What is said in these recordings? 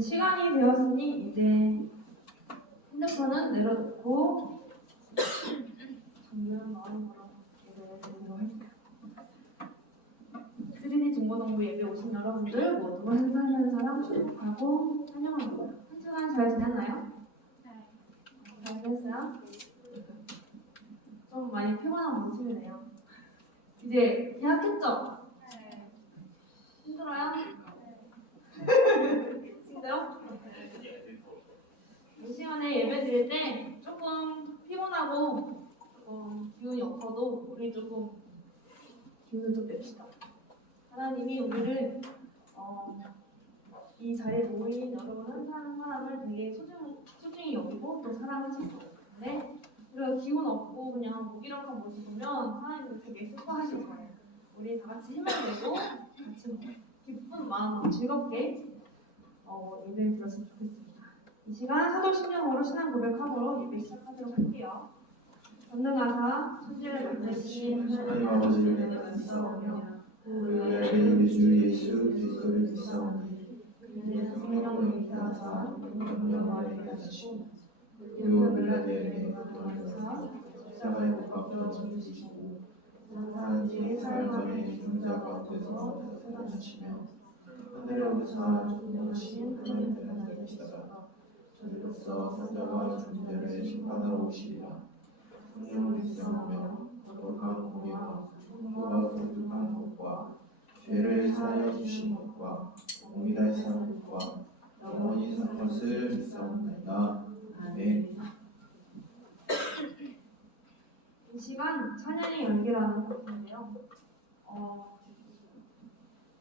시간이 되었으니 이제 핸드폰은 내려놓고 정렬한 마음으로 예배를 드리도록 할게요. 3D 중고등부 예배 오신 여러분들 모두 한 사람 한 사람 축복하고 환영합니다. 한 주간 잘 지냈나요? 네. 잘 지냈어요? 좀 많이 피곤한 모습이네요. 이제 계약했죠? 네. 힘들어요? 네. 힘들어? 이 시간에 예배 드릴 때 조금 피곤하고 기운이 없어도 우리 조금 기운을 좀 냅시다. 하나님이 우리를 이 자리에 모인 여러분 한 사람 한 사람을 되게 소중히 여기고 또 사랑하실 거예요. 근데 우리가 기운 없고 그냥 무기력한 모습 보면 하나님도 되게 슬퍼하실 거예요. 우리 다 같이 힘을 내고 같이 기쁜 마음으로 즐겁게 예배를 드렸으면 좋겠습니다. 이 시간 사도신경으로 신앙 고백하므로 예배 시작하도록 할게요. 전능하사 천지를 만드신 하나님 아버지를 내가 믿사오며 우리의 이름 주 예수 그리스도를 믿사오니 그는 성령을 인도하사 영광을 받으시고 그리고 빌라델에게 도와주사 십자가에 못 박혀 죽으시고 사흘 뒤에 사흘 전에 중자 가운데서 살아나시며 하늘에 오르사 존귀하신 하나님의 나라에 계시다가 저리로서 사자와 존재를 심판하러 오시리라. 성령을 믿사오며 거룩한 공예와 종교와 거룩한 것과 죄를 사하여 주신 것과 공의를 사는 것과 영원히 사는 것을 믿사옵나이다. 아멘. 이 시간 찬양의 연기라는 것인데요.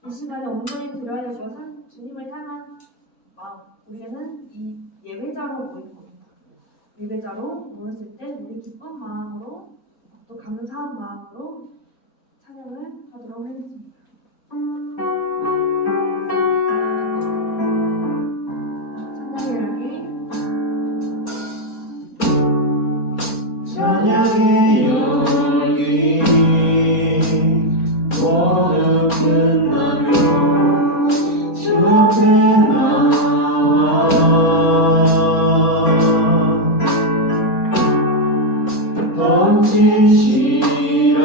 이 시간에 온전히 드려야 할 것은 주님을 향한 마음. 우리는 이 예배자로 모인 겁니다. 예배자로 모였을 때 우리 기쁜 마음으로 또 감사한 마음으로 찬양을 하도록 하겠습니다. 찬양의 연기 모두 끝나면 주 앞에 나와 던지시라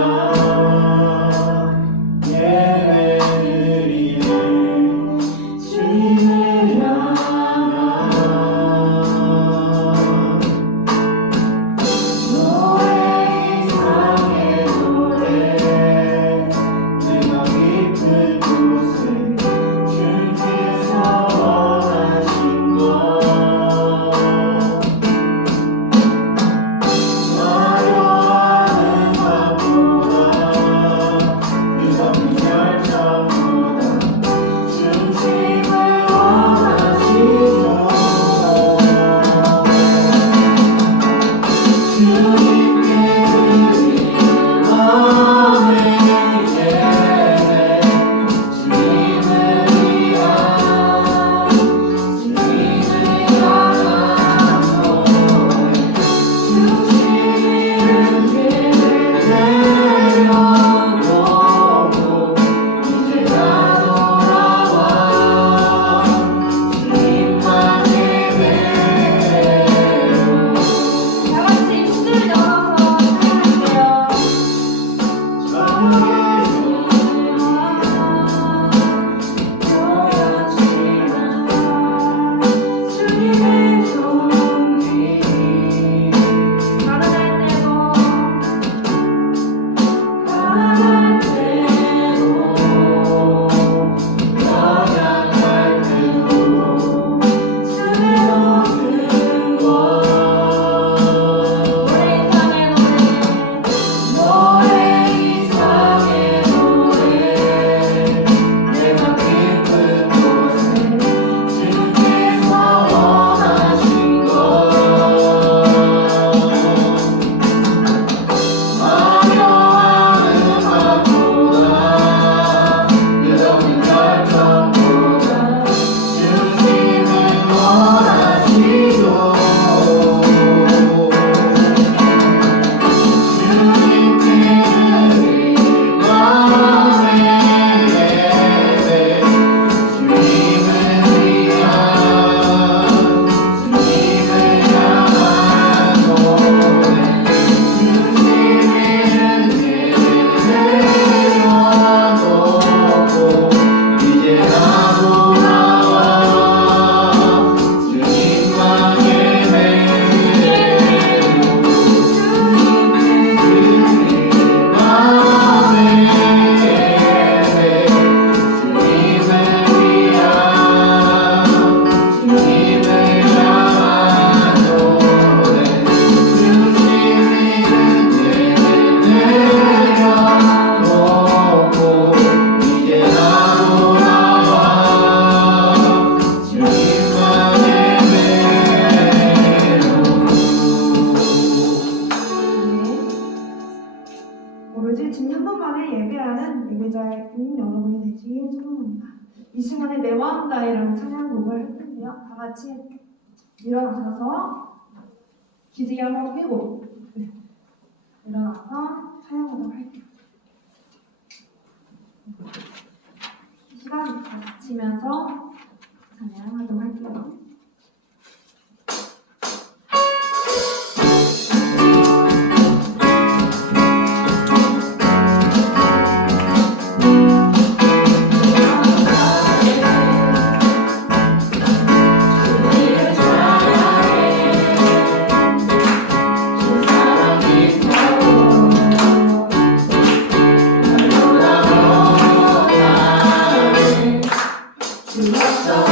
이 시간에 내 마음 다해라는 찬양곡을 할 텐데요. 다 같이 일어나셔서 기지개 한번 펴고 일어나서 찬양하도록 할게요. 시간 가지면서 찬양하도록 할게요. 주옵소서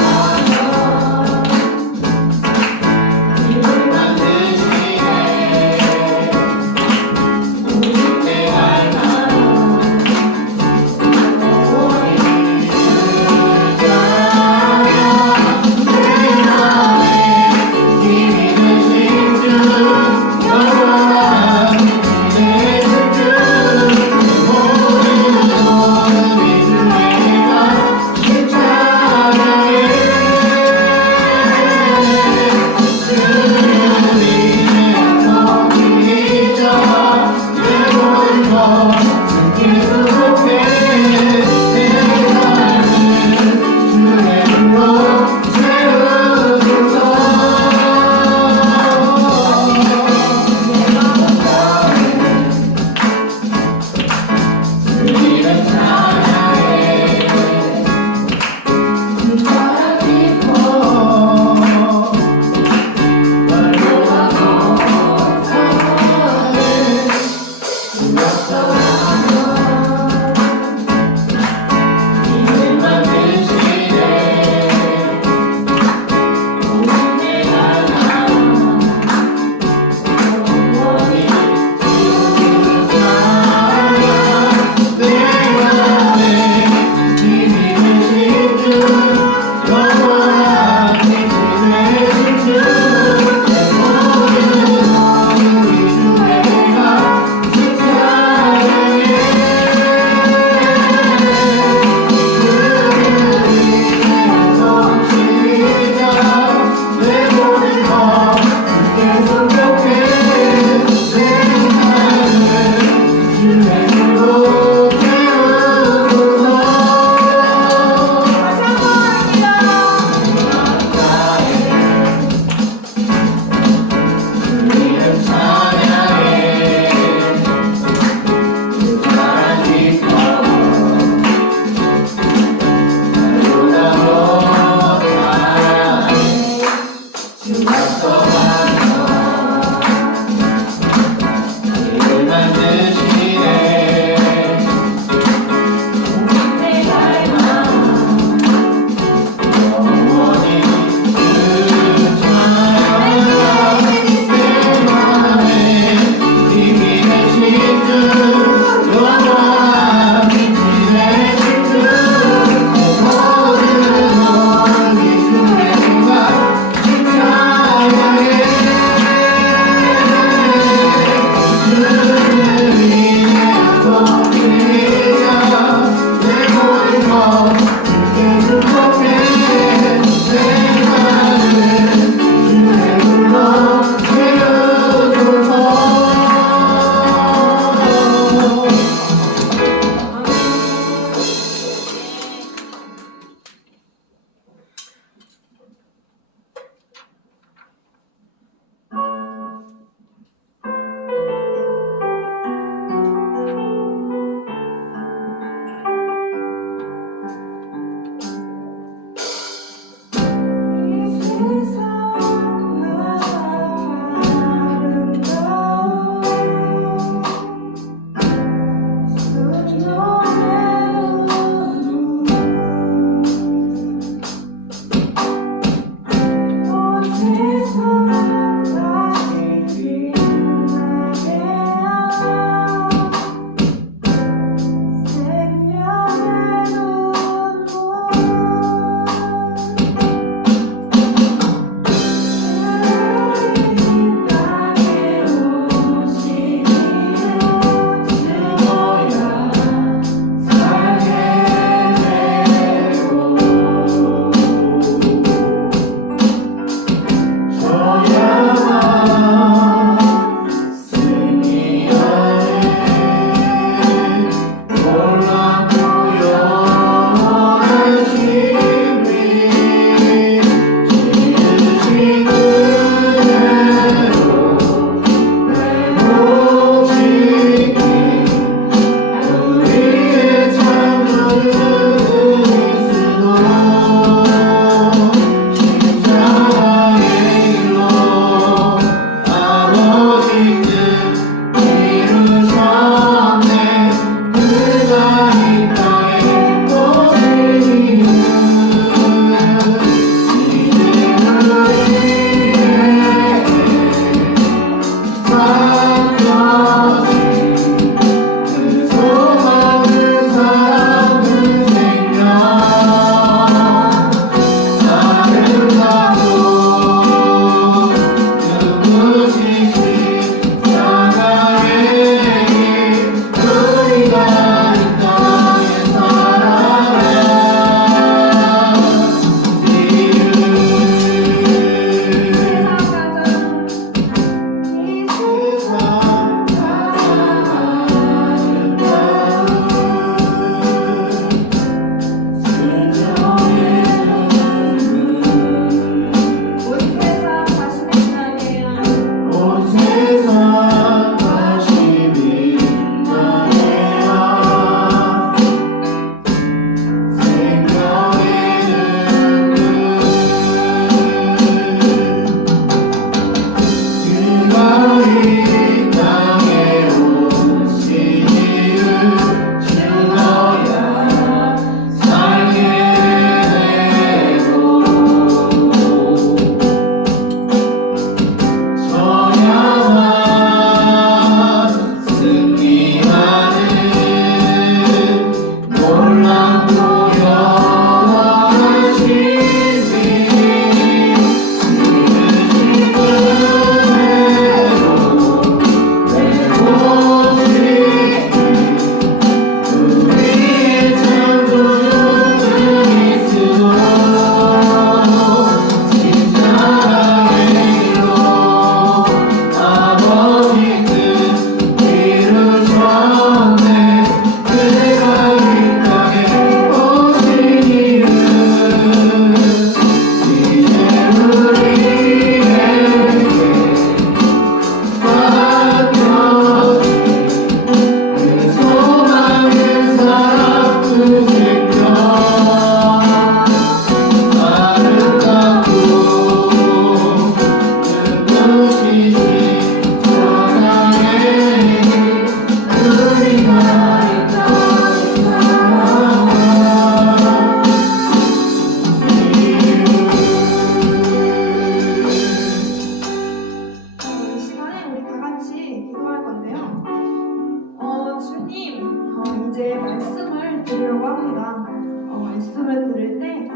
말씀을 들을 때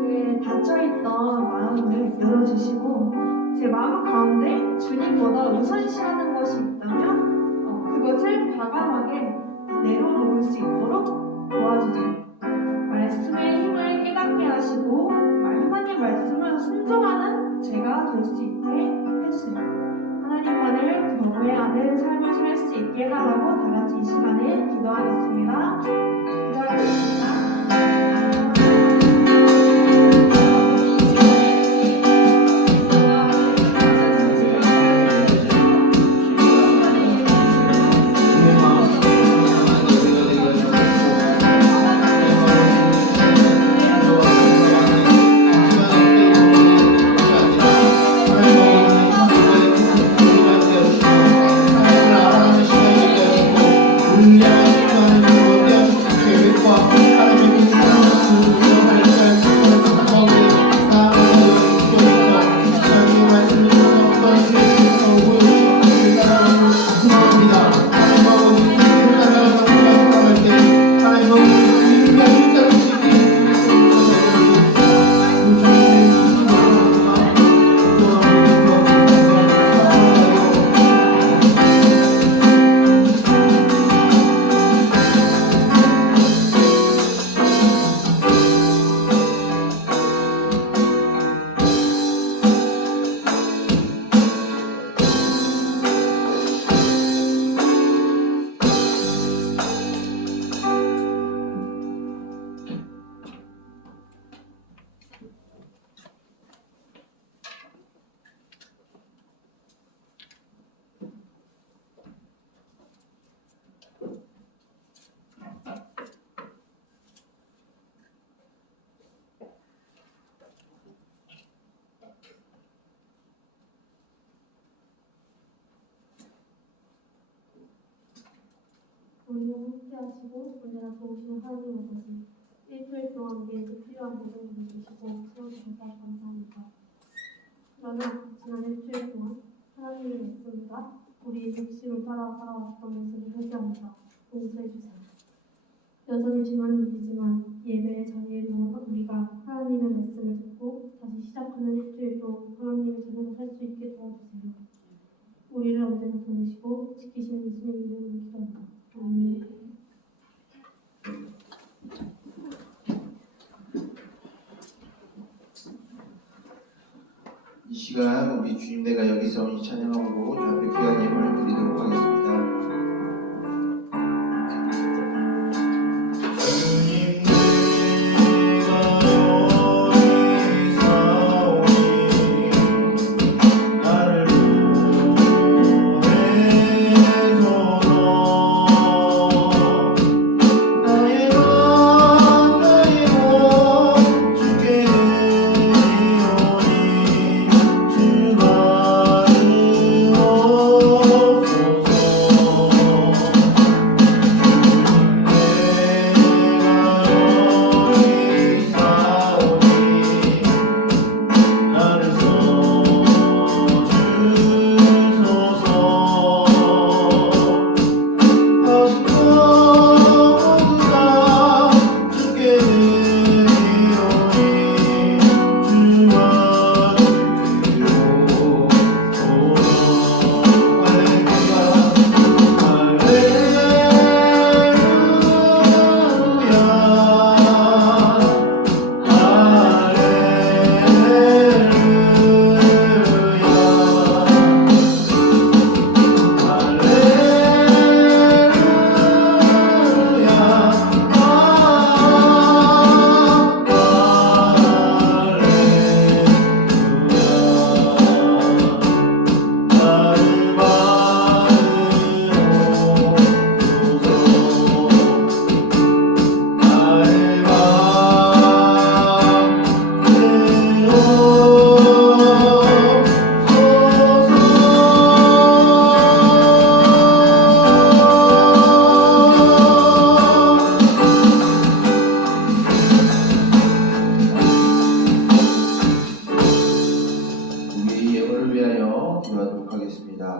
제 닫혀있던 마음을 열어주시고 제 마음 가운데 주님보다 우선시하는 것이 있다면 그것을 과감하게 내려놓을 수 있도록 도와주세요. 말씀의 힘을 깨닫게 하시고 하나님 말씀을 순종하는 제가 될 수 있게 해주세요. 하나님만을 경외하는 삶을 살 수 있게 해달라고 다 같이 이 시간에 기도하겠습니다. 기도하겠습니다. 우리와 함께하시고 언제나 도우시는 하나님 아버지, 일주일 동안 우리에게 필요한 모든 것을 주시고 채워주셔서 감사합니다. 그러나 지난 일주일 동안 하나님의 말씀과 우리의 욕심을 따라 살아왔던 모습을 회개합니다. 용서해주세요. 여전히 죄만 일이지만 예배의 자리에 누워 우리가 하나님의 말씀을 듣고 다시 시작하는 일주일도 하나님의 자녀로 살 수 있게 도와주세요. 우리를 언제나 도우시고 지키시는 예수님 이름으로 기도합니다. 아멘. 이 시간 우리 주님 내가 여기서 이 찬양을 보고 주 앞에 귀한 예물을 드리도록 하겠습니다.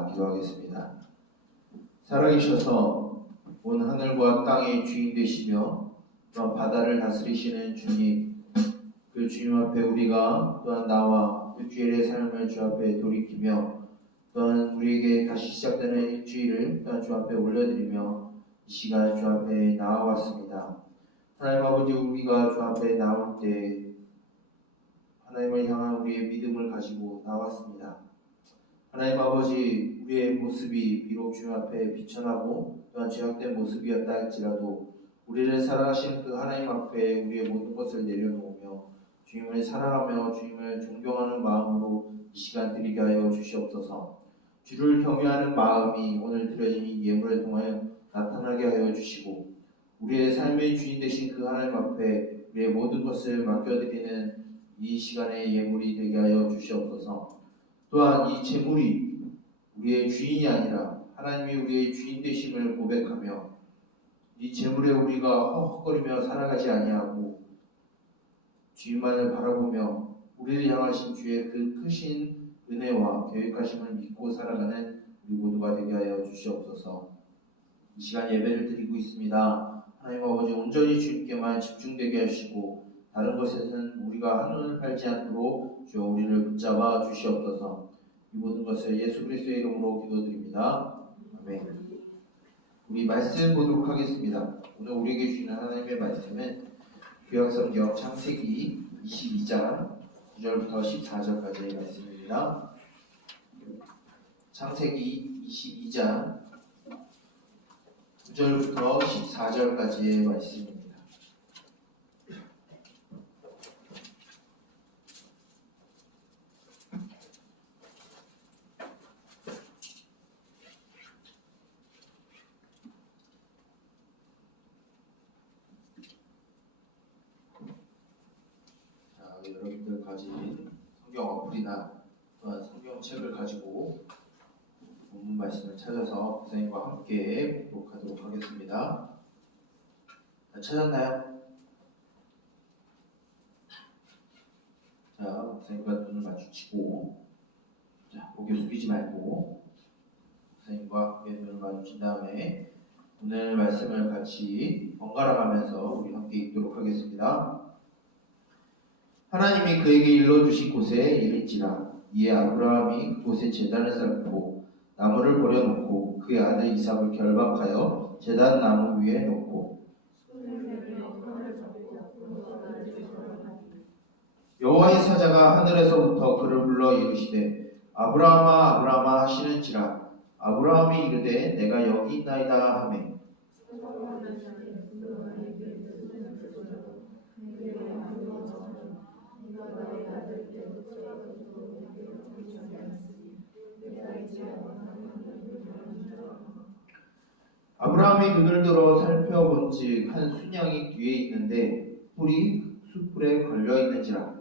기도하겠습니다. 살아계셔서 온 하늘과 땅의 주인 되시며 또한 바다를 다스리시는 주님, 그 주님 앞에 우리가 또한 나와 일주일의 삶을 주 앞에 돌이키며 또한 우리에게 다시 시작되는 일주일을 또한 주 앞에 올려드리며 이 시간 주 앞에 나아왔습니다. 하나님 아버지, 우리가 주 앞에 나올 때 하나님을 향한 우리의 믿음을 가지고 나왔습니다. 하나님 아버지, 우리의 모습이 비록 주님 앞에 비천하고 또한 죄악된 모습이었다 할지라도 우리를 사랑하시는 그 하나님 앞에 우리의 모든 것을 내려놓으며 주님을 사랑하며 주님을 존경하는 마음으로 이 시간 드리게 하여 주시옵소서. 주를 경외하는 마음이 오늘 드려진 이 예물을 통하여 나타나게 하여 주시고 우리의 삶의 주인 되신 그 하나님 앞에 우리의 모든 것을 맡겨드리는 이 시간의 예물이 되게 하여 주시옵소서. 또한 이 재물이 우리의 주인이 아니라 하나님이 우리의 주인 되심을 고백하며 이 재물에 우리가 헉헉거리며 살아가지 아니하고 주님만을 바라보며 우리를 향하신 주의 그 크신 은혜와 계획하심을 믿고 살아가는 우리 모두가 되게 하여 주시옵소서. 이 시간 예배를 드리고 있습니다. 하나님 아버지, 온전히 주님께만 집중되게 하시고 다른 것에서는 우리가 한눈을 팔지 않도록 주여 우리를 붙잡아 주시옵소서. 이 모든 것을 예수 그리스도의 이름으로 기도드립니다. 아멘. 우리 말씀 보도록 하겠습니다. 오늘 우리에게 주시는 하나님의 말씀은 구약성경 창세기 22장 9절부터 14절까지의 말씀입니다. 창세기 22장 9절부터 14절까지의 말씀입니다. 여러분들 가진 성경 어플이나 또한 성경책을 가지고 본문 말씀을 찾아서 목사님과 함께 복독하도록 하겠습니다. 찾았나요? 자, 목사님과 눈을 마주치고 고개 숙이지 말고 목사님과 함께 눈을 마주친 다음에 오늘 말씀을 같이 번갈아 가면서 우리 함께 읽도록 하겠습니다. 하나님이 그에게 일러주신 곳에 이를지라. 이에 아브라함이 그곳에 제단을 쌓고 나무를 버려놓고 그의 아들 이삭을 결박하여 제단 나무 위에 놓고 여호와의 사자가 하늘에서부터 그를 불러 이르시되 아브라함아 아브라함아 하시는지라. 아브라함이 이르되 내가 여기 있나이다 하매 아브라함이 눈을 들어 살펴본즉 한 순양이 뒤에 있는데 뿔이 숯불에 걸려있는지라.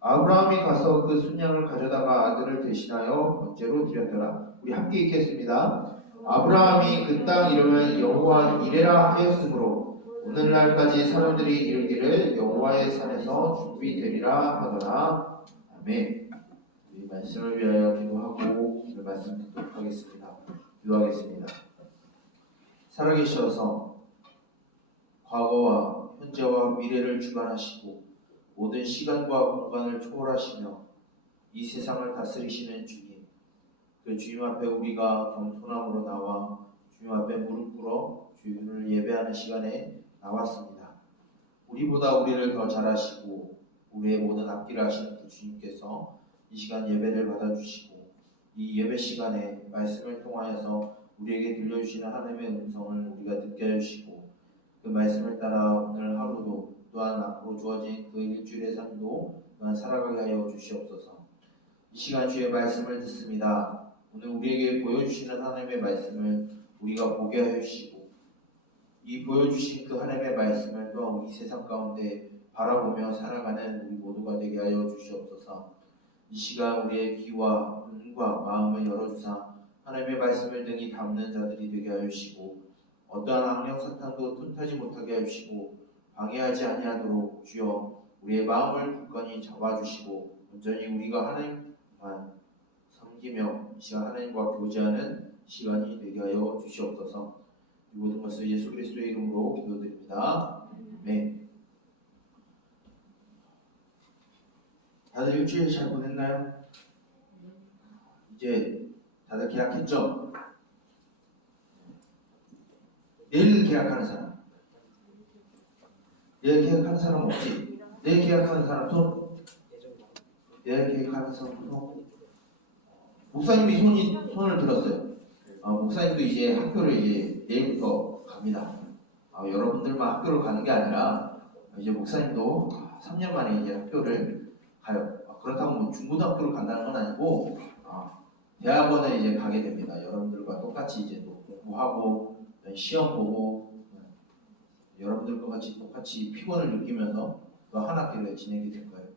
아브라함이 가서 그 순양을 가져다가 아들을 대신하여 번제로 드렸더라. 우리 함께 읽겠습니다. 아브라함이 그 땅 이름을 여호와 이레라 하였으므로 오늘날까지 사람들이 이르기를 여호와의 산에서 준비되리라 하더라. 아멘. 이 말씀을 위하여 기도하고 그 말씀 듣도록 하겠습니다. 기도하겠습니다. 살아계셔서 과거와 현재와 미래를 주관하시고 모든 시간과 공간을 초월하시며 이 세상을 다스리시는 주님, 그 주님 앞에 우리가 겸손함으로 나와 주님 앞에 무릎 꿇어 주님을 예배하는 시간에 나왔습니다. 우리보다 우리를 더 잘하시고 우리의 모든 앞길을 하시는 그 주님께서 이 시간 예배를 받아주시고 이 예배 시간에 말씀을 통하여서 우리에게 들려주시는 하나님의 음성을 우리가 듣게 해주시고 그 말씀을 따라 오늘 하루도 또한 앞으로 주어진 그 일주일의 삶도 또한 살아가게 하여 주시옵소서. 이 시간 주의 말씀을 듣습니다. 오늘 우리에게 보여주시는 하나님의 말씀을 우리가 보게 하여 주시고 이 보여주신 그 하나님의 말씀을 또한 이 세상 가운데 바라보며 살아가는 우리 모두가 되게 하여 주시옵소서. 이 시간 우리의 귀와 눈과 마음을 열어주사 하나님의 말씀을 능히 담는 자들이 되게 하여 주시고 어떠한 악령 사탄도 틈타지 못하게 하여 주시고 방해하지 아니하도록 주여 우리의 마음을 굳건히 잡아주시고 온전히 우리가 하나님만 섬기며 이 시간 하나님과 교제하는 시간이 되게 하여 주시옵소서. 이 모든 것을 예수 그리스도의 이름으로 기도드립니다. 네. 다들 일주일 잘 보냈나요? 이제 다들 계약했죠? 내일 계약하는 사람? 내일 계약하는 사람 없지? 내일 계약하는 사람 손? 내일 계약하는 사람 손? 목사님이 손을 들었어요. 목사님도 이제 학교를 이제 내일부터 갑니다. 여러분들만 학교를 가는 게 아니라 이제 목사님도 3년 만에 이제 학교를 가요. 그렇다고 뭐 중고등학교를 간다는 건 아니고 대학원에 이제 가게 됩니다. 여러분들과 똑같이 이제 또 공부하고 시험 보고 여러분들과 같이 똑같이 피곤을 느끼면서 또 한 학기를 지내게 될 거예요.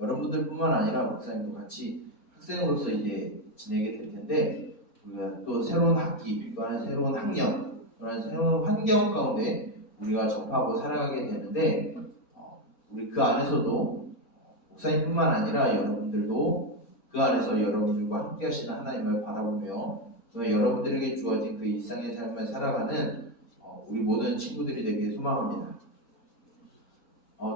여러분들뿐만 아니라 목사님도 같이 학생으로서 이제 지내게 될 텐데 우리가 또 새로운 학기, 또한 새로운 학년, 또한 새로운 환경 가운데 우리가 접하고 살아가게 되는데 우리 그 안에서도 목사님뿐만 아니라 여러분들도 그 안에서 여러분들과 함께 하시는 하나님을 바라보며 또 여러분들에게 주어진 그 일상의 삶을 살아가는 우리 모든 친구들이 되길 소망합니다.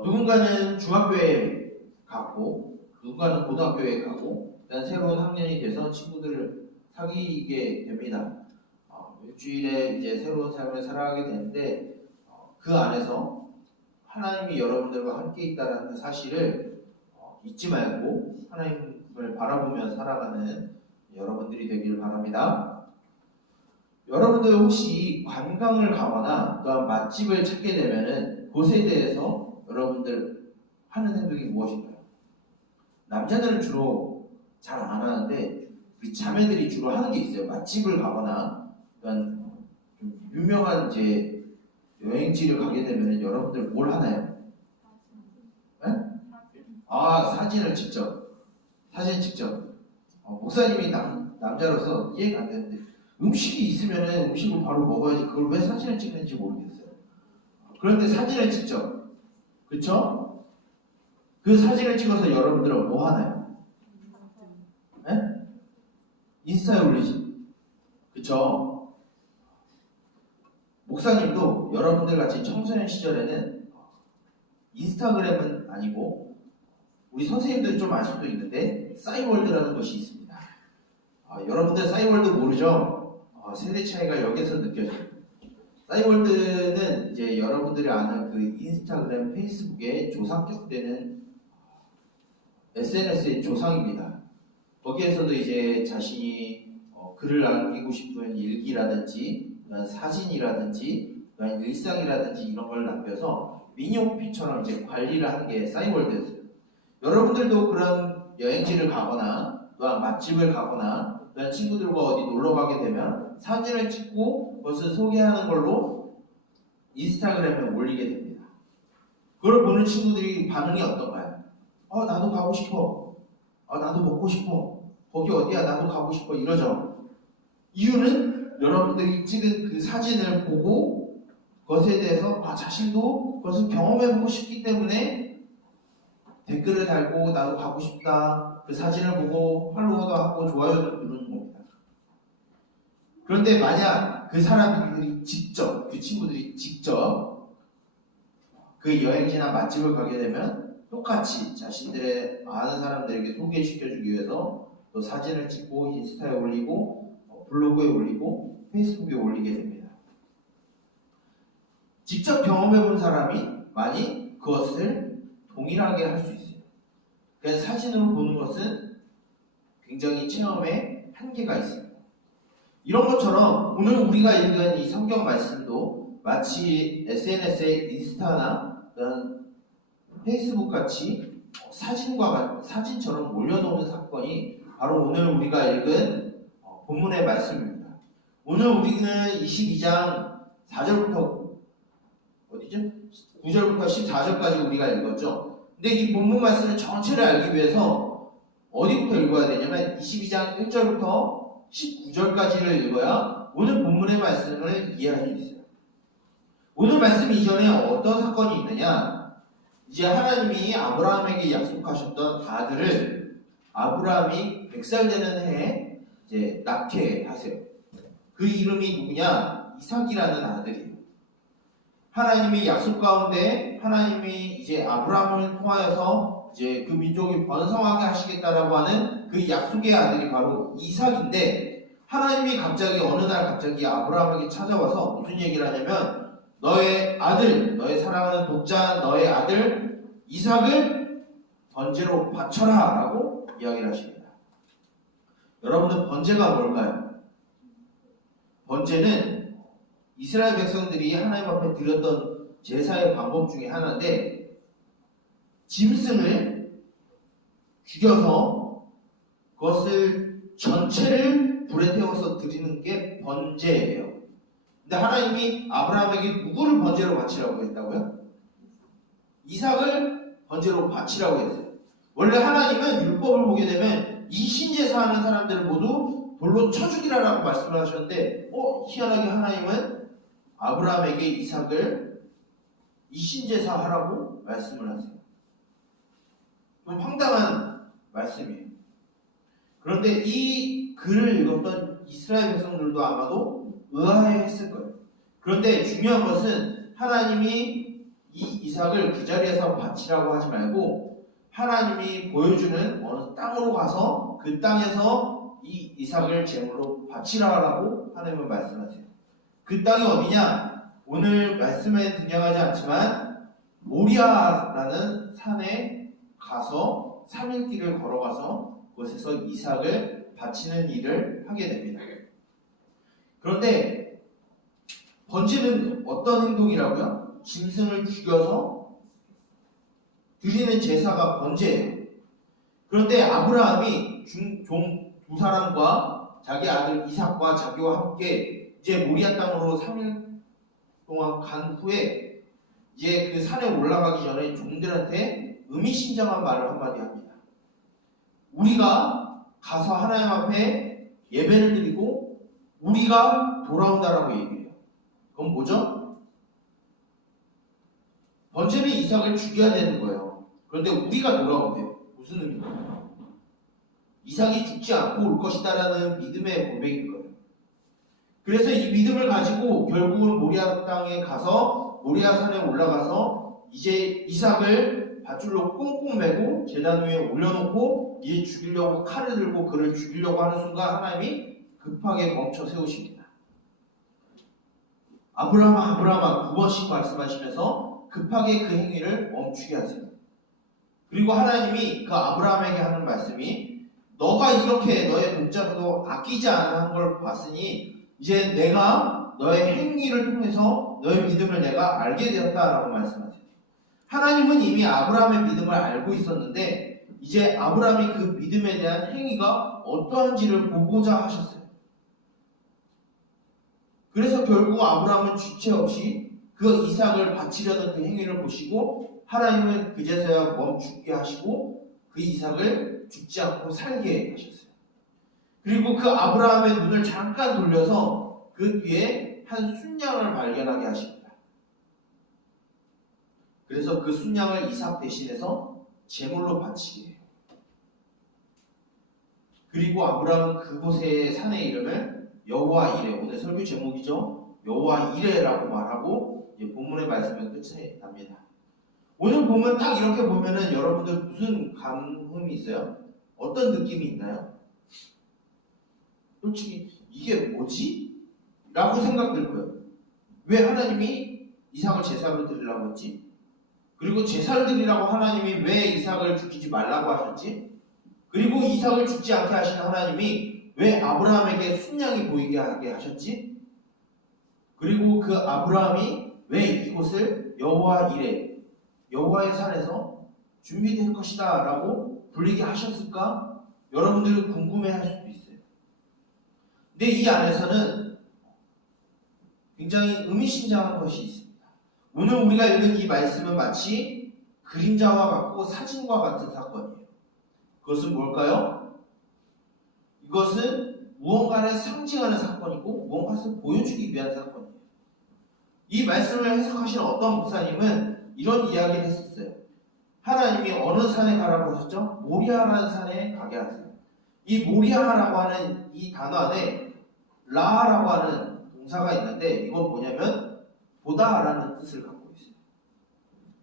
누군가는 중학교에 갔고 누군가는 고등학교에 가고 일단 새로운 학년이 돼서 친구들을 사귀게 됩니다. 일주일에 이제 새로운 삶을 살아가게 되는데 그 안에서 하나님이 여러분들과 함께 있다는 사실을 잊지 말고 하나님을 바라보며 살아가는 여러분들이 되길 바랍니다. 여러분들 혹시 관광을 가거나 또한 맛집을 찾게 되면은 그것에 대해서 여러분들 하는 행동이 무엇인가요? 남자들은 주로 잘 안 하는데 우리 자매들이 주로 하는 게 있어요. 맛집을 가거나 또한 좀 유명한 이제 여행지를 가게 되면 여러분들 뭘 하나요? 네? 사진을 직접. 사진 직접. 목사님이 남자로서 이해가 안 되는데 음식이 있으면 음식을 바로 먹어야지 그걸 왜 사진을 찍는지 모르겠어요. 그런데 사진을 직접. 그쵸? 그 사진을 찍어서 여러분들은 뭐 하나요? 네? 인스타에 올리지. 그쵸? 목사님도 여러분들 같이 청소년 시절에는 인스타그램은 아니고 우리 선생님들은 좀 알 수도 있는데 싸이월드라는 것이 있습니다. 여러분들 싸이월드 모르죠? 세대 차이가 여기서 느껴져요. 싸이월드는 이제 여러분들이 아는 그 인스타그램, 페이스북에 조상격되는 SNS의 조상입니다. 거기에서도 이제 자신이 글을 남기고 싶은 일기라든지 사진이라든지 일상이라든지 이런 걸 남겨서 미니홈피처럼 이제 관리를 하는 게 싸이월드였어요. 여러분들도 그런 여행지를 가거나 또한 맛집을 가거나 또한 친구들과 어디 놀러 가게 되면 사진을 찍고 그것을 소개하는 걸로 인스타그램에 올리게 됩니다. 그걸 보는 친구들이 반응이 어떤가요? 나도 가고 싶어. 나도 먹고 싶어. 거기 어디야? 나도 가고 싶어. 이러죠. 이유는 여러분들이 찍은 그 사진을 보고 그것에 대해서 자신도 그것을 경험해보고 싶기 때문에 댓글을 달고 나도 가고 싶다. 그 사진을 보고 팔로워도 하고 좋아요도 누르는 겁니다. 그런데 만약 그 사람들이 직접, 그 친구들이 직접 그 여행지나 맛집을 가게 되면 똑같이 자신들의 아는 사람들에게 소개시켜주기 위해서 또 사진을 찍고 인스타에 올리고 블로그에 올리고 페이스북에 올리게 됩니다. 직접 경험해본 사람이 많이 그것을 동일하게 할 수 있어요. 그래서 사진으로 보는 것은 굉장히 체험에 한계가 있습니다. 이런 것처럼 오늘 우리가 읽은 이 성경 말씀도 마치 SNS의 인스타나 페이스북 같이 사진처럼 올려놓은 사건이 바로 오늘 우리가 읽은 본문의 말씀입니다. 오늘 우리는 22장 4절부터 어디죠? 9절부터 14절까지 우리가 읽었죠. 근데 이 본문 말씀을 전체를 알기 위해서 어디부터 읽어야 되냐면 22장 1절부터 19절까지를 읽어야 오늘 본문의 말씀을 이해할 수 있어요. 오늘 말씀 이전에 어떤 사건이 있느냐? 이제 하나님이 아브라함에게 약속하셨던 아들을 아브라함이 100살 되는 해에 이제 낳게 하세요. 그 이름이 누구냐? 이삭이라는 아들이에요. 하나님이 약속 가운데 이제 하나님이 이제 아브라함을 통하여서 이제 그 민족이 번성하게 하시겠다라고 하는 그 약속의 아들이 바로 이삭인데, 하나님이 갑자기 어느 날 갑자기 아브라함에게 찾아와서 무슨 얘기를 하냐면, 너의 아들, 너의 사랑하는 독자 너의 아들 이삭을 번제로 바쳐라 라고 이야기를 하십니다. 여러분들, 번제가 뭘까요? 번제는 이스라엘 백성들이 하나님 앞에 드렸던 제사의 방법 중에 하나인데, 짐승을 죽여서 그것을 전체를 불에 태워서 드리는 게 번제예요. 근데 하나님이 아브라함에게 누구를 번제로 바치라고 했다고요? 이삭을 번제로 바치라고 했어요. 원래 하나님은 율법을 보게 되면 이신제사 하는 사람들을 모두 돌로 쳐 죽이라라고 말씀을 하셨는데, 희한하게 하나님은 아브라함에게 이삭을 이신제사 하라고 말씀을 하세요. 좀 황당한 말씀이에요. 그런데 이 글을 읽었던 이스라엘 백성들도 아마도 의아해했을 거예요. 그런데 중요한 것은 하나님이 이 이삭을 그 자리에서 바치라고 하지 말고, 하나님이 보여주는 어느 땅으로 가서 그 땅에서 이 이삭을 제물로 바치라라고 하나님은 말씀하세요. 그 땅이 어디냐? 오늘 말씀에 등장하지 않지만 모리아라는 산에 가서 3일 길을 걸어가서 그곳에서 이삭을 바치는 일을 하게 됩니다. 그런데 번제는 어떤 행동이라고요? 짐승을 죽여서 드리는 제사가 번제예요. 그런데 아브라함이 종 두 사람과 자기 아들 이삭과 자기와 함께 이제 모리아 땅으로 3일 동안 간 후에 이제 그 산에 올라가기 전에 종들한테 의미심장한 말을 한마디 합니다. 우리가 가서 하나님 앞에 예배를 드리고 우리가 돌아온다라고 얘기해요. 그건 뭐죠? 번제는 이삭을 죽여야 되는 거예요. 그런데 우리가 돌아온대요. 무슨 의미인가요? 이삭이 죽지 않고 올 것이다라는 믿음의 고백인 거예요. 그래서 이 믿음을 가지고 결국은 모리아 땅에 가서 모리아 산에 올라가서 이제 이삭을 밧줄로 꽁꽁 매고 제단 위에 올려놓고 이제 죽이려고 칼을 들고 그를 죽이려고 하는 순간 하나님이 급하게 멈춰 세우십니다. 아브라함아 아브라함아 9번씩 말씀하시면서 급하게 그 행위를 멈추게 하세요. 그리고 하나님이 그 아브라함에게 하는 말씀이, 너가 이렇게 너의 독자도 아끼지 않은 걸 봤으니 이제 내가 너의 행위를 통해서 너의 믿음을 내가 알게 되었다라고 말씀하세요. 하나님은 이미 아브라함의 믿음을 알고 있었는데 이제 아브라함이 그 믿음에 대한 행위가 어떠한지를 보고자 하셨어요. 그래서 결국 아브라함은 주체 없이 그 이삭을 바치려는 그 행위를 보시고 하나님은 그제서야 멈추게 하시고 그 이삭을 죽지 않고 살게 하셨어요. 그리고 그 아브라함의 눈을 잠깐 돌려서 그 뒤에 한 순양을 발견하게 하십니다. 그래서 그 순양을 이삭 대신해서 제물로 바치게 해요. 그리고 아브라함은 그곳의 산의 이름을 여호와 이레, 오늘 설교 제목이죠. 여호와 이레라고 말하고 본문의 말씀은 끝이 납니다. 오늘 보면 딱 이렇게 보면은 여러분들 무슨 감흥이 있어요? 어떤 느낌이 있나요? 솔직히 이게 뭐지? 라고 생각될 거예요. 왜 하나님이 이삭을 제사로 드리라고 했지? 그리고 제사를 드리라고 하나님이 왜 이삭을 죽이지 말라고 하셨지? 그리고 이삭을 죽지 않게 하신 하나님이 왜 아브라함에게 순양이 보이게 하게 하셨지? 그리고 그 아브라함이 왜 이곳을 여호와 이레, 여호와의 산에서 준비될 것이다 라고 불리게 하셨을까? 여러분들은 궁금해할 수도 있어요. 근데 이 안에서는 굉장히 의미심장한 것이 있습니다. 오늘 우리가 읽은 이 말씀은 마치 그림자와 같고 사진과 같은 사건이에요. 그것은 뭘까요? 이것은 무언가를 상징하는 사건이고 무언가를 보여주기 위한 사건이에요. 이 말씀을 해석하신 어떤 목사님은 이런 이야기를 했었어요. 하나님이 어느 산에 가라고 하셨죠? 모리아라는 산에 가게 하세요. 이 모리아라고 하는 이 단어 안에 라라고 하는 동사가 있는데 이건 뭐냐면 보다라는 뜻을 갖고 있어요.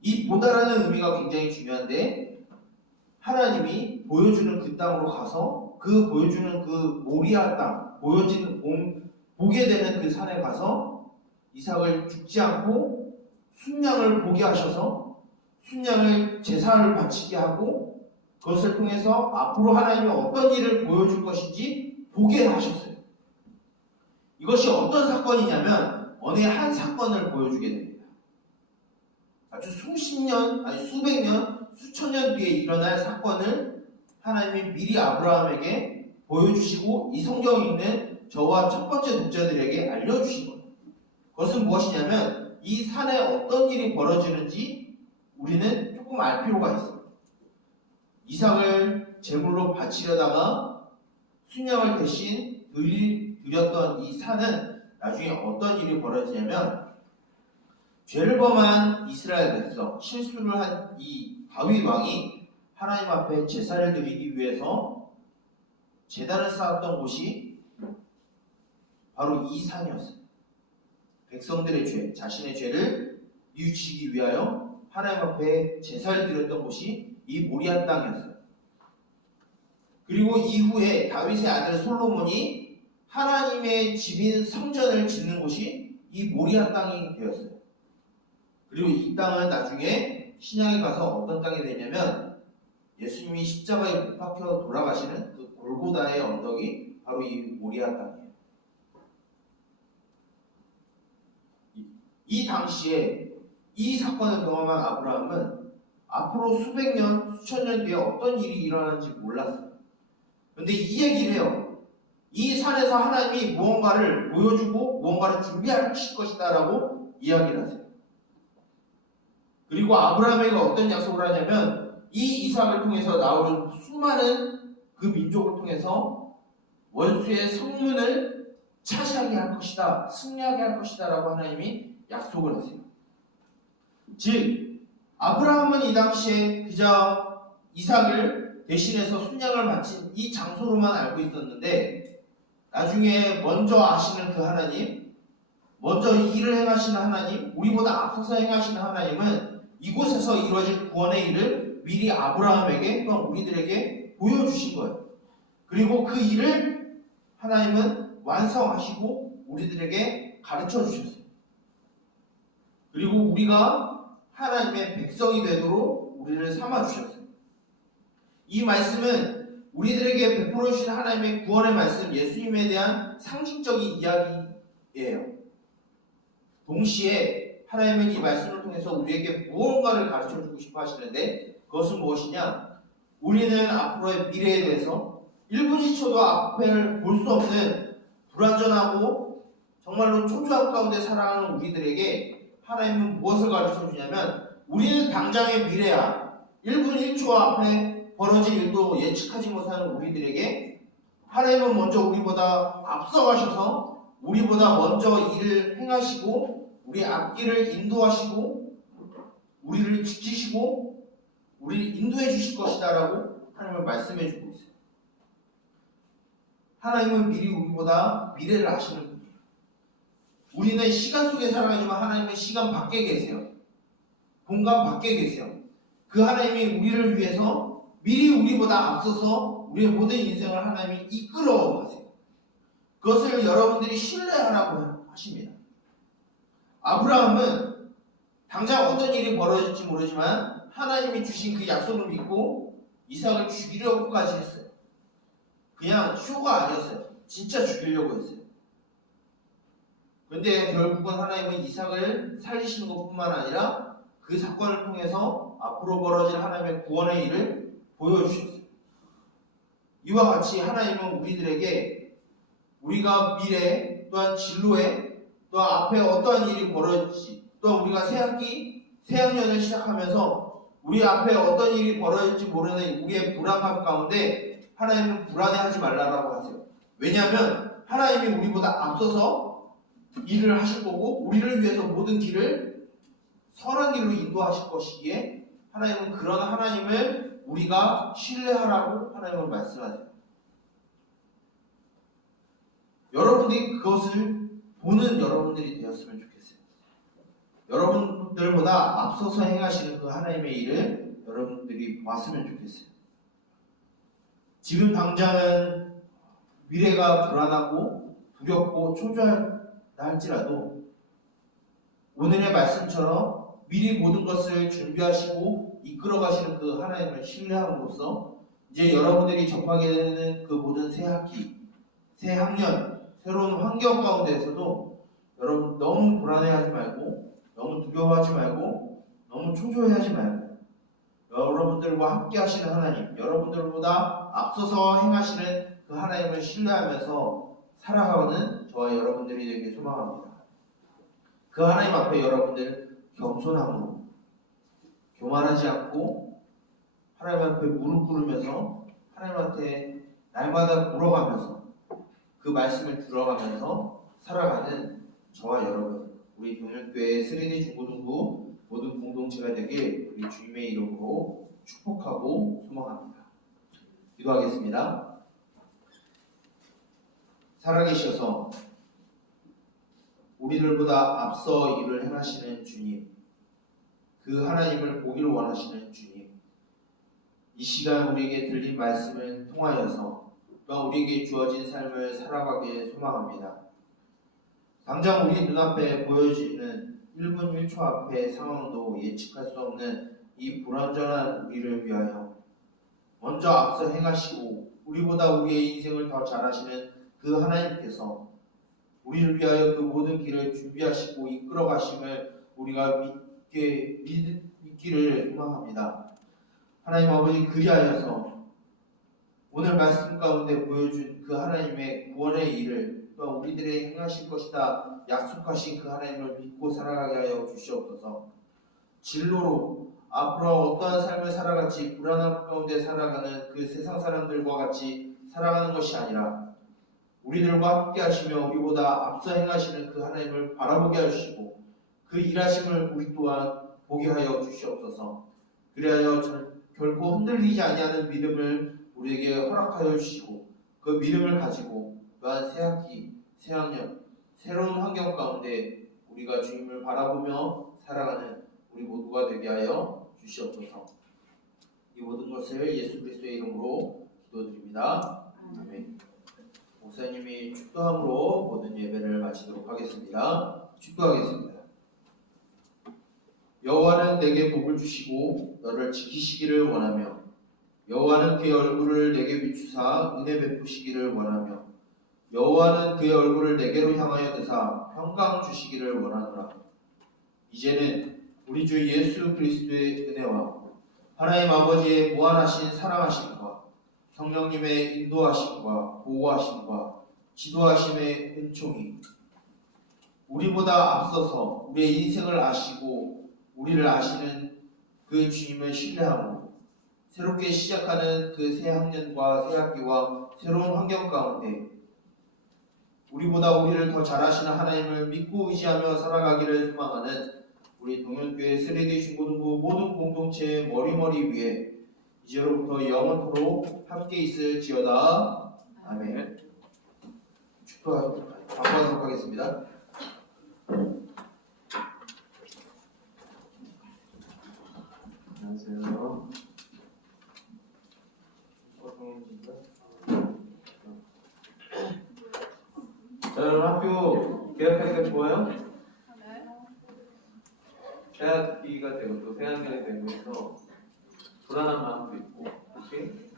이 보다라는 의미가 굉장히 중요한데 하나님이 보여주는 그 땅으로 가서 그 보여주는 그 모리아 땅, 보게 되는 그 산에 가서 이삭을 죽지 않고 순양을 보게 하셔서 순양을 제사를 바치게 하고 그것을 통해서 앞으로 하나님이 어떤 일을 보여줄 것인지 보게 하셨어요. 이것이 어떤 사건이냐면 어느 한 사건을 보여주게 됩니다. 아주 수십 년, 아니 수백 년, 수천 년 뒤에 일어날 사건을 하나님이 미리 아브라함에게 보여주시고 이 성경에 있는 저와 첫 번째 독자들에게 알려주신 거예요. 그것은 무엇이냐면 이 산에 어떤 일이 벌어지는지 우리는 조금 알 필요가 있어요. 이삭을 제물로 바치려다가 순양을 대신 드렸던 이 산은 나중에 어떤 일이 벌어지냐면 죄를 범한 이스라엘 백성, 실수를 한 이 다윗 왕이 하나님 앞에 제사를 드리기 위해서 제단을 쌓았던 곳이 바로 이 산이었어요. 백성들의 죄, 자신의 죄를 뉘우치기 위하여 하나님 앞에 제사를 드렸던 곳이 이 모리아 땅이었어요. 그리고 이후에 다윗의 아들 솔로몬이 하나님의 집인 성전을 짓는 곳이 이 모리아 땅이 되었어요. 그리고 이 땅은 나중에 신약에 가서 어떤 땅이 되냐면 예수님이 십자가에 못 박혀 돌아가시는 그 골고다의 언덕이 바로 이 모리아 땅이에요. 이 당시에 이 사건을 경험한 아브라함은 앞으로 수백 년, 수천 년 뒤에 어떤 일이 일어나는지 몰랐어요. 그런데 이 얘기를 해요. 이 산에서 하나님이 무언가를 보여주고 무언가를 준비하실 것이다 라고 이야기를 하세요. 그리고 아브라함에게 어떤 약속을 하냐면 이 이삭을 통해서 나오는 수많은 그 민족을 통해서 원수의 성문을 차지하게 할 것이다, 승리하게 할 것이다 라고 하나님이 약속을 하세요. 즉 아브라함은 이 당시에 그저 이삭을 대신해서 순양을 바친 이 장소로만 알고 있었는데 나중에 먼저 아시는 그 하나님, 먼저 일을 행하시는 하나님, 우리보다 앞서서 행하시는 하나님은 이곳에서 이루어질 구원의 일을 미리 아브라함에게 또는 우리들에게 보여주신 거예요. 그리고 그 일을 하나님은 완성하시고 우리들에게 가르쳐 주셨어요. 그리고 우리가 하나님의 백성이 되도록 우리를 삼아 주셨어요. 이 말씀은 우리들에게 베풀어 주신 하나님의 구원의 말씀, 예수님에 대한 상징적인 이야기예요. 동시에 하나님은 이 말씀을 통해서 우리에게 무언가를 가르쳐 주고 싶어 하시는데 그것은 무엇이냐? 우리는 앞으로의 미래에 대해서 1분 1초도 앞을 볼 수 없는 불완전하고 정말로 초조함 가운데 살아가는 우리들에게 하나님은 무엇을 가르쳐 주냐면 우리는 당장의 미래야 1분 1초 앞에 벌어질 일도 예측하지 못하는 우리들에게 하나님은 먼저 우리보다 앞서가셔서 우리보다 먼저 일을 행하시고 우리 앞길을 인도하시고 우리를 지키시고 우리를 인도해 주실 것이다 라고 하나님은 말씀해 주고 있어요. 하나님은 미리 우리보다 미래를 아시는 분이에요. 우리는 시간 속에 살아가지만 하나님은 시간 밖에 계세요. 공간 밖에 계세요. 그 하나님이 우리를 위해서 미리 우리보다 앞서서 우리의 모든 인생을 하나님이 이끌어 가세요. 그것을 여러분들이 신뢰하라고 하십니다. 아브라함은 당장 어떤 일이 벌어질지 모르지만 하나님이 주신 그 약속을 믿고 이삭을 죽이려고까지 했어요. 그냥 쇼가 아니었어요. 진짜 죽이려고 했어요. 그런데 결국은 하나님은 이삭을 살리시는 것뿐만 아니라 그 사건을 통해서 앞으로 벌어질 하나님의 구원의 일을 보여주셨어요. 이와 같이 하나님은 우리들에게 우리가 미래 또한 진로에 또 앞에 어떠한 일이 벌어질지 또 우리가 새학년을 시작하면서 우리 앞에 어떤 일이 벌어질지 모르는 우리의 불안감 가운데 하나님은 불안해하지 말라고 하세요. 왜냐하면 하나님이 우리보다 앞서서 일을 하실 거고 우리를 위해서 모든 길을 선한 길로 인도하실 것이기에 하나님은 그런 하나님을 우리가 신뢰하라고 하나님은 말씀하세요. 여러분들이 그것을 보는 여러분들이 되었으면 좋겠어요. 여러분 여러분들보다 앞서서 행하시는 그 하나님의 일을 여러분들이 봤으면 좋겠어요. 지금 당장은 미래가 불안하고 두렵고 초조하다 할지라도 오늘의 말씀처럼 미리 모든 것을 준비하시고 이끌어 가시는 그 하나님을 신뢰함으로써 이제 여러분들이 접하게 되는 그 모든 새 학기, 새 학년, 새로운 환경 가운데에서도 여러분 너무 불안해하지 말고 너무 두려워하지 말고 너무 초조해하지 말고 여러분들과 함께 하시는 하나님, 여러분들보다 앞서서 행하시는 그 하나님을 신뢰하면서 살아가는 저와 여러분들이 되길 소망합니다. 그 하나님 앞에 여러분들 겸손함으로 교만하지 않고 하나님 앞에 무릎 꿇으면서 하나님한테 날마다 물어가면서 그 말씀을 들어가면서 살아가는 저와 여러분, 우리 동일교회 스리디 중고등부 모든 공동체가 되길 우리 주님의 이름으로 축복하고 소망합니다. 기도하겠습니다. 살아계셔서 우리들보다 앞서 일을 행하시는 주님, 그 하나님을 보기를 원하시는 주님, 이 시간 우리에게 들린 말씀을 통하여서 또한 우리에게 주어진 삶을 살아가길 소망합니다. 당장 우리 눈앞에 보여지는 1분 1초 앞의 상황도 예측할 수 없는 이 불완전한 우리를 위하여 먼저 앞서 행하시고 우리보다 우리의 인생을 더 잘하시는 그 하나님께서 우리를 위하여 그 모든 길을 준비하시고 이끌어 가심을 우리가 믿기를 소망합니다. 하나님 아버지, 그리하여서 오늘 말씀 가운데 보여준 그 하나님의 구원의 일을 또 우리들의 행하실 것이다 약속하신 그 하나님을 믿고 살아가게 하여 주시옵소서. 진로로 앞으로 어떠한 삶을 살아갈지 불안함 가운데 살아가는 그 세상 사람들과 같이 살아가는 것이 아니라 우리들과 함께 하시며 우리보다 앞서 행하시는 그 하나님을 바라보게 하시고 그 일하심을 우리 또한 보게 하여 주시옵소서. 그리하여 결코 흔들리지 아니하는 믿음을 우리에게 허락하여 주시고 그 믿음을 가지고 또한 새 학기, 새 학년, 새로운 환경 가운데 우리가 주님을 바라보며 살아가는 우리 모두가 되게 하여 주시옵소서. 이 모든 것을 예수 그리스도의 이름으로 기도드립니다. 아멘. 목사님이 축도함으로 모든 예배를 마치도록 하겠습니다. 축도하겠습니다. 여호와는 내게 복을 주시고 너를 지키시기를 원하며 여호와는 그의 얼굴을 내게 비추사 은혜 베푸시기를 원하며 여호와는 그의 얼굴을 내게로 향하여 드사 평강 주시기를 원하노라. 이제는 우리 주 예수 그리스도의 은혜와 하나님 아버지의 무한하신 사랑하심과 성령님의 인도하심과 보호하심과 지도하심의 은총이 우리보다 앞서서 우리의 인생을 아시고 우리를 아시는 그 주님을 신뢰하고 새롭게 시작하는 그 새 학년과 새 학기와 새로운 환경 가운데 우리보다 우리를 더 잘하시는 하나님을 믿고 의지하며 살아가기를 소망하는 우리 동현교회 스리디 중고등부 모든 공동체의 머리머리 위에 이제로부터 영원토록 함께 있을지어다. 아멘. 축도하도록 하겠습니다. 안녕하세요. 자, 여러분 학교 개학하니까 좋아요? 새 학기가 되고 또 새 학년이 되고 해서 불안한 마음도 있고, 그렇지?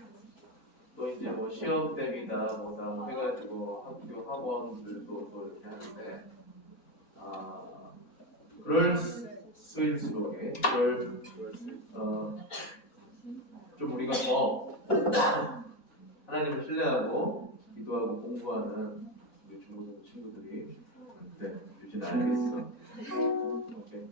또 이제 뭐 시험 때이다 뭐다 해가지고 학교 학원들도 또 이렇게 하는데, 그럴 수일수록에 좀 우리가 더 하나님을 신뢰하고 기도하고 공부하는 우리 중고등 친구들이 유진 알겠어. 오케이.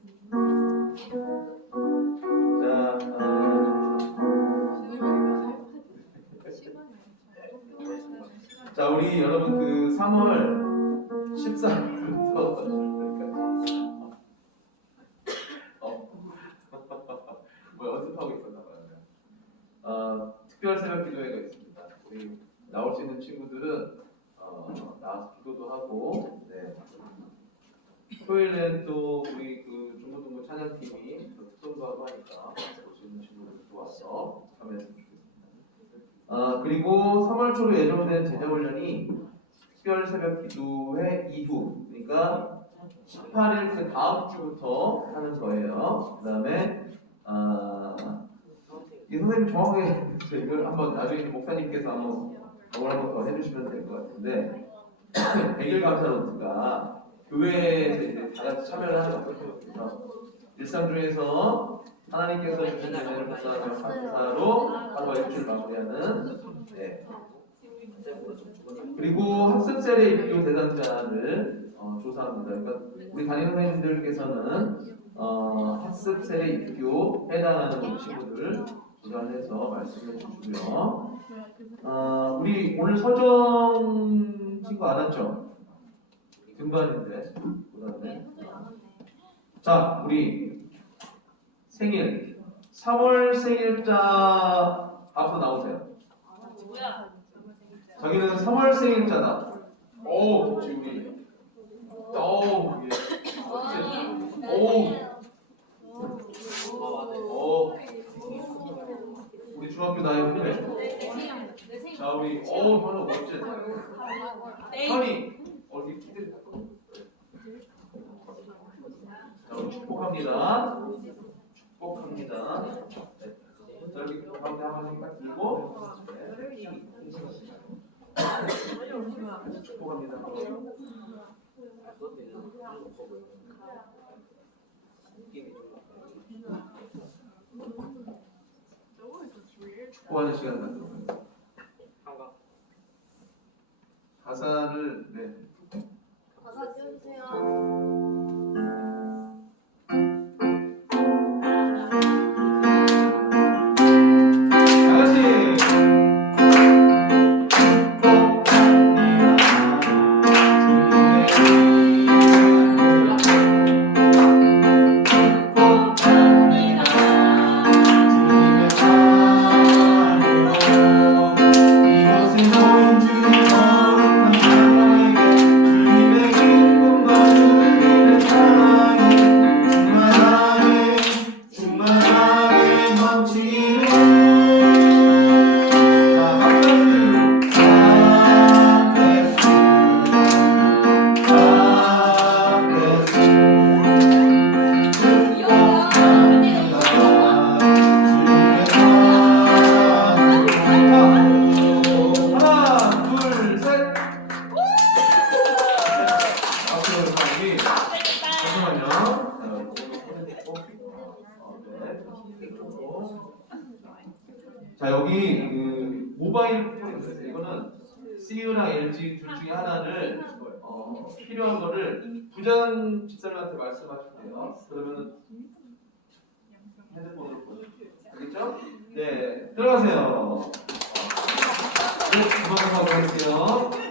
자, 우리 여러분 그 3월 14일부터 뭐 연습하고 있었나 봐요. 특별 새벽 기도회가 있습니다. 우리 나올 수 있는 친구들은 나와서 기도도 하고, 네. 토요일엔 또 우리 그 중고등부 찬양팀이 특성도 하고 하니까 오시는 친구들도 와서 참여했으면 좋겠습니다. 그리고 3월 초로 예정된 제자훈련이 특별 새벽 기도회 이후, 그러니까 18일 그 다음 주부터 하는 거예요. 그 다음에 이 선생님 정확하게 이걸 한번 나중에 목사님께서 한번 더 해주시면 될 것 같은데 100일 감사 노트가 교회에서 이제 다 같이 참여를 하는 거죠. 그래서 일상 중에서 하나님께서 주신 은혜를 감사하며 감사로 하루와 일주일 마무리하는 네. 그리고 학습 세례 입교 대상자를 조사합니다. 그러니까 우리 담임 선생님들께서는 학습 세례 입교 해당하는 우리 친구들 조사해서 말씀해 주시고요. 우리 오늘 서정 친구 안 왔죠? 등반인데 보다네. 자, 우리 생일 3월 생일자 앞으로 나오세요. 자기는 3월 생일자다. 오, 지금 우리 중학교 나이 후배. 자, 우리 현우 멋진. 현이 어디 키들. 자, 우리 축복합니다. 축복합니다. 네. 자, 여기 가운데 한 번씩 딱 들고. 축복합니다. 축복하는 시간 갖도록 하겠습니다. 가사를 가사 띄워주세요. 자, 여기 그 모바일 쿠폰이 있어요. 이거는 CU랑 LG 둘 중에 하나를 필요한 거를 부장 집사님한테 말씀하시면 돼요. 그러면 핸드폰으로 보내주세요. 알겠죠? 네, 들어가세요. 네, 그만 하고 할게요.